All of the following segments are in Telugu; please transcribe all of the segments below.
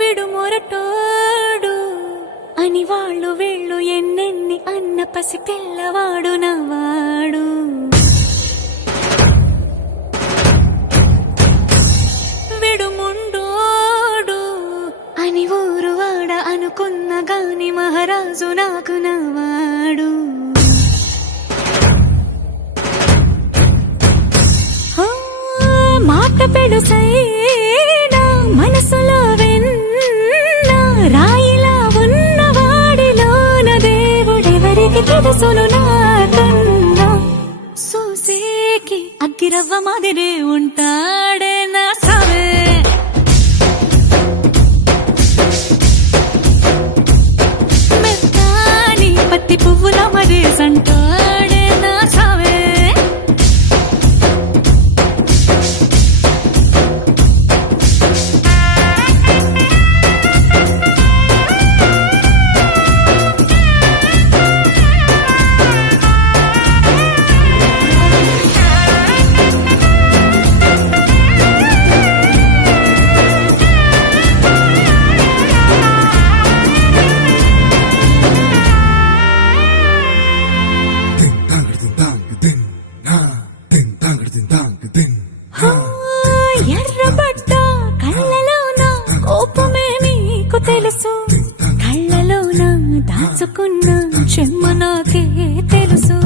విడు మొరటోడు అని వాళ్ళు వీళ్ళు ఎన్నెన్ని అన్న పసి పిల్లవాడు నవ్వాడు. విడు ముండోడు అని ఊరు వాడ అనుకున్న గాని మహారాజు నాకు నవ్వాడు. మాట పెడుసైనా మనసులో వెన్న రాయిలా ఉన్నవాడిలోన దేవుడెవరికి తెలుసును నాకన్నా. సూసేకి అగ్గిరవ్వ మాదిరే ఉంటాడే నా సావే. మెత్తాని పత్తి పువ్వుల మరేసంటాడే నా సావే. ఎర్రబడ్డ కళ్ళలోన కోపమే నీకు తెలుసు, కళ్ళలోన దాచుకున్న చెమ్మ నాకే తెలుసు.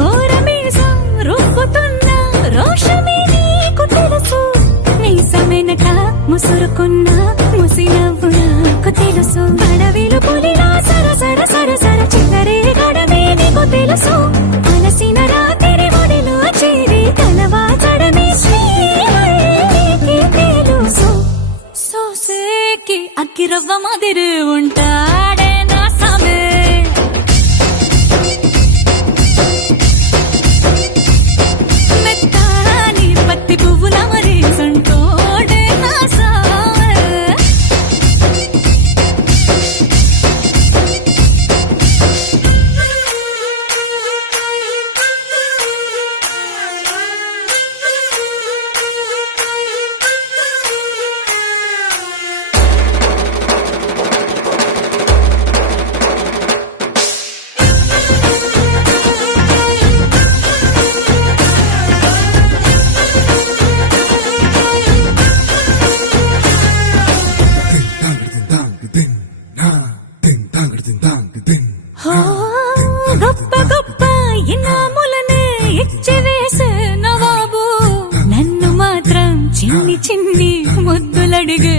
కోరమీసం రుబ్బుతున్న రోషమే నీకు తెలుసు, మీసమెనక ముసురుకున్న ముసినవ్వు నాకు తెలుసు. అడవిలు పులిలా సరసర సరసర చిల్లరే గడమే నీకు తెలుసు. అలసిన రాత్రి ఒడిలో చేరి తలవాచడమే శ్రీకి తెలుసు. సోసేకి అగ్గిరవ్వ మాదిరి ఉంటాడే నా సామే. మెత్తాని పత్తి పువ్వుల మరేసంటోడే నా సామే. గొప్ప గొప్ప ఇనాములనే ఇచ్చి వేసే నవాబు, నన్ను మాత్రం చిన్ని చిన్ని ముద్దులడిగే